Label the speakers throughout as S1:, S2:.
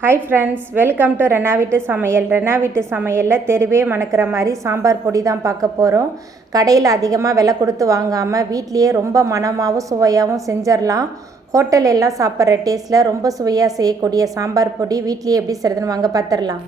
S1: Hi friends welcome to Rena வீட்டு சமையல் ரெனா வீட்டு சமையலில் தெருவே மணக்கிற மாதிரி சாம்பார் பொடி தான் பார்க்க போகிறோம் கடையில் அதிகமாக விலை கொடுத்து வாங்காமல் வீட்லேயே ரொம்ப மனமாகவும் சுவையாகவும் செஞ்சிடலாம் ஹோட்டல் எல்லாம் சாப்பிட்ற டேஸ்ட்டில் ரொம்ப சுவையாக செய்யக்கூடிய சாம்பார் பொடி வீட்லேயே எப்படி செய்கிறதுன்னு வாங்க பார்த்துடலாம்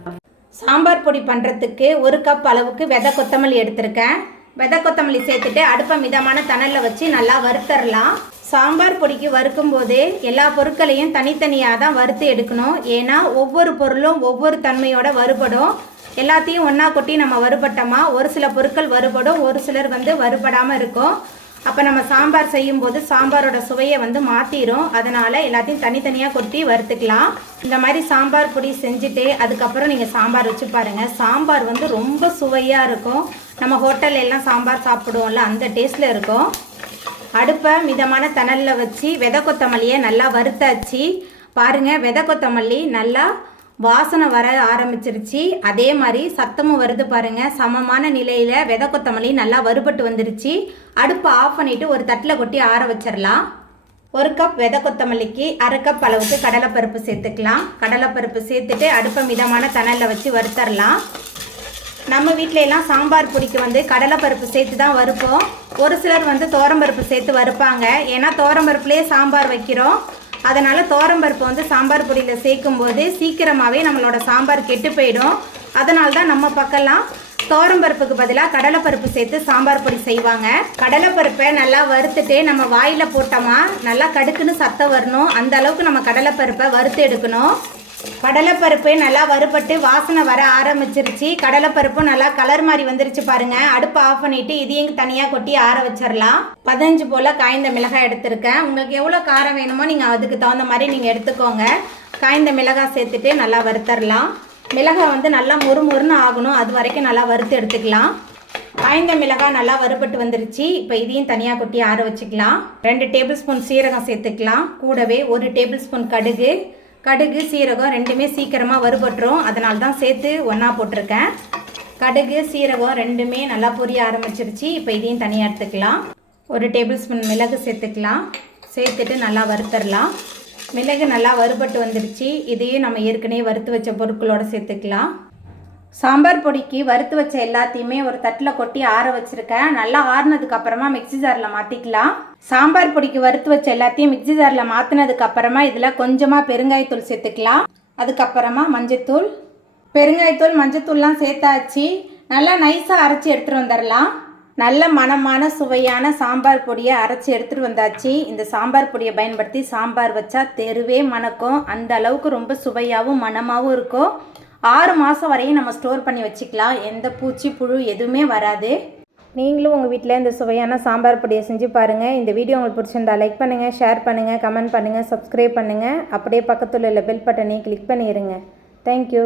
S1: சாம்பார் பொடி பண்ணுறதுக்கு ஒரு கப் அளவுக்கு விதை கொத்தமல்லி எடுத்திருக்கேன். விதை கொத்தமல்லி சேர்த்துட்டு அடுப்பை மிதமான தணலில் வச்சு நல்லா வறுத்தரலாம். சாம்பார் பொடிக்கு வறுக்கும் போதே எல்லா பொருட்களையும் தனித்தனியாக தான் வறுத்து எடுக்கணும். ஏன்னா ஒவ்வொரு பொருளும் ஒவ்வொரு தன்மையோட வறுபடும். எல்லாத்தையும் ஒன்றா கொட்டி நம்ம வறுபட்டோமா ஒரு சில பொருட்கள் வறுபடும் ஒரு சிலர் வந்து வறுபடாமல் இருக்கும். அப்போ நம்ம சாம்பார் செய்யும்போது சாம்பாரோட சுவையை வந்து மாற்றிடும் அதனால் எல்லாத்தையும் தனித்தனியாக கொட்டி வறுத்துக்கலாம். இந்த மாதிரி சாம்பார் பொடி செஞ்சுட்டு அதுக்கப்புறம் நீங்கள் சாம்பார் வச்சு பாருங்கள் சாம்பார் வந்து ரொம்ப சுவையாக இருக்கும். நம்ம ஹோட்டல்ல எல்லாம் சாம்பார் சாப்பிடுவோம்ல அந்த டேஸ்ட்டில் இருக்கும். அடுப்பை மிதமான தணலில் வச்சு விதை கொத்தமல்லியை நல்லா வறுத்தாச்சு. பாருங்கள் விதை கொத்தமல்லி நல்லா வாசனை வர ஆரம்பிச்சிருச்சு. அதே மாதிரி சத்தமும் வருது பாருங்கள் சமமான நிலையில் விதை கொத்தமல்லி நல்லா வறுபட்டு வந்துருச்சு. அடுப்பை ஆஃப் பண்ணிவிட்டு ஒரு தட்டில் கொட்டி ஆற வச்சிடலாம் ஒரு கப் விதை கொத்தமல்லிக்கு அரை கப் அளவுக்கு கடலைப்பருப்பு சேர்த்துக்கலாம். கடலைப்பருப்பு சேர்த்துட்டு அடுப்பை மிதமான தணலில் வச்சு வறுத்தரலாம். நம்ம வீட்டில எல்லாம் சாம்பார் பொடிக்கு வந்து கடலைப்பருப்பு சேர்த்து தான் வறுப்போம். ஒரு சிலர் வந்து தோரம்பருப்பு சேர்த்து வறுப்பாங்க. ஏன்னா தோரம்பருப்புலேயே சாம்பார் வைக்கிறோம். அதனால் தோரம்பருப்பு வந்து சாம்பார் பொடியில் சேர்க்கும்போது சீக்கிரமாகவே நம்மளோட சாம்பார் கெட்டு போயிடும். அதனால தான் நம்ம பக்கம்லாம் தோரம்பருப்புக்கு பதிலாக கடலைப்பருப்பு சேர்த்து சாம்பார் பொடி செய்வாங்க. கடலைப்பருப்பை நல்லா வறுத்துட்டு நம்ம வாயில் போட்டோமா நல்லா கடுக்குன்னு சத்தம் வரணும். அந்த அளவுக்கு நம்ம கடலைப்பருப்பை வறுத்து எடுக்கணும். கடலைப்பருப்பு நல்லா வறுபட்டு வாசனை வர ஆரம்பிச்சிருச்சு. கடலைப்பருப்பு நல்லா கலர் மாதிரி வந்துருச்சு பாருங்க. அடுப்பை ஆஃப் பண்ணிட்டு இதையும் தனியாக கொட்டி ஆற வச்சிடலாம் பதினஞ்சு போல் காய்ந்த மிளகாய் எடுத்திருக்கேன். உங்களுக்கு எவ்வளோ காரம் வேணுமோ நீங்கள் அதுக்கு தகுந்த மாதிரி நீங்கள் எடுத்துக்கோங்க. காய்ந்த மிளகாய் சேர்த்துட்டு நல்லா வறுத்தரலாம். மிளகாய் வந்து நல்லா மொறு மொறுன்னு ஆகணும். அது வரைக்கும் நல்லா வறுத்து எடுத்துக்கலாம். காய்ந்த மிளகாய் நல்லா வறுபட்டு வந்துருச்சு. இப்போ இதையும் தனியாக கொட்டி ஆற வச்சுக்கலாம். ரெண்டு டேபிள் ஸ்பூன் சீரகம் சேர்த்துக்கலாம். கூடவே ஒரு டேபிள் ஸ்பூன் கடுகு. கடுகு சீரகம் ரெண்டுமே சீக்கிரமாக வறுபட்டுரும். அதனால தான் சேர்த்து ஒன்றா போட்டிருக்கேன். கடுகு சீரகம் ரெண்டுமே நல்லா பொரிய ஆரம்பிச்சிருச்சு. இப்போ இதையும் தனியாக எடுத்துக்கலாம். ஒரு டேபிள் ஸ்பூன் மிளகு சேர்த்துக்கலாம். சேர்த்துட்டு நல்லா வறுத்தரலாம். மிளகு நல்லா வறுபட்டு வந்துருச்சு. இதையும் நம்ம ஏற்கனவே வறுத்து வச்ச பொருட்களோடு சேர்த்துக்கலாம். சாம்பார் பொடிக்கு வறுத்து வச்ச எல்லாத்தையுமே ஒரு தட்டில் கொட்டி ஆற வச்சுருக்கேன். நல்லா ஆறுனதுக்கு அப்புறமா மிக்ஸி ஜாரில் மாற்றிக்கலாம் சாம்பார் பொடிக்கு வறுத்து வச்ச எல்லாத்தையும் மிக்ஸி ஜாரில் மாற்றினதுக்கு அப்புறமா இதில் கொஞ்சமாக பெருங்காயத்தூள் சேர்த்துக்கலாம். அதுக்கப்புறமா மஞ்சத்தூள் பெருங்காயத்தூள் மஞ்சத்தூள்லாம் சேர்த்தாச்சு. நல்லா நைஸாக அரைச்சி எடுத்துகிட்டு வந்துடலாம். நல்ல மணமான சுவையான சாம்பார் பொடியை அரைச்சி எடுத்துகிட்டு வந்தாச்சு. இந்த சாம்பார் பொடியை பயன்படுத்தி சாம்பார் வச்சா தெருவே மணக்கும். அந்த அளவுக்கு ரொம்ப சுவையாகவும் மணமாகவும் இருக்கும். ஆறு மாதம் வரையும் நம்ம ஸ்டோர் பண்ணி வச்சுக்கலாம். எந்த பூச்சி புழு எதுவுமே வராது. நீங்களும் உங்கள் வீட்டில் இந்த சுவையான சாம்பார் பொடியை செஞ்சு பாருங்கள் இந்த வீடியோ உங்களுக்கு பிடிச்சிருந்தா லைக் பண்ணுங்கள் ஷேர் பண்ணுங்கள் கமெண்ட் பண்ணுங்கள் சப்ஸ்கிரைப் பண்ணுங்கள் அப்படியே பக்கத்தில் உள்ள பெல் பட்டனையும் கிளிக் பண்ணிடுங்க தேங்க்யூ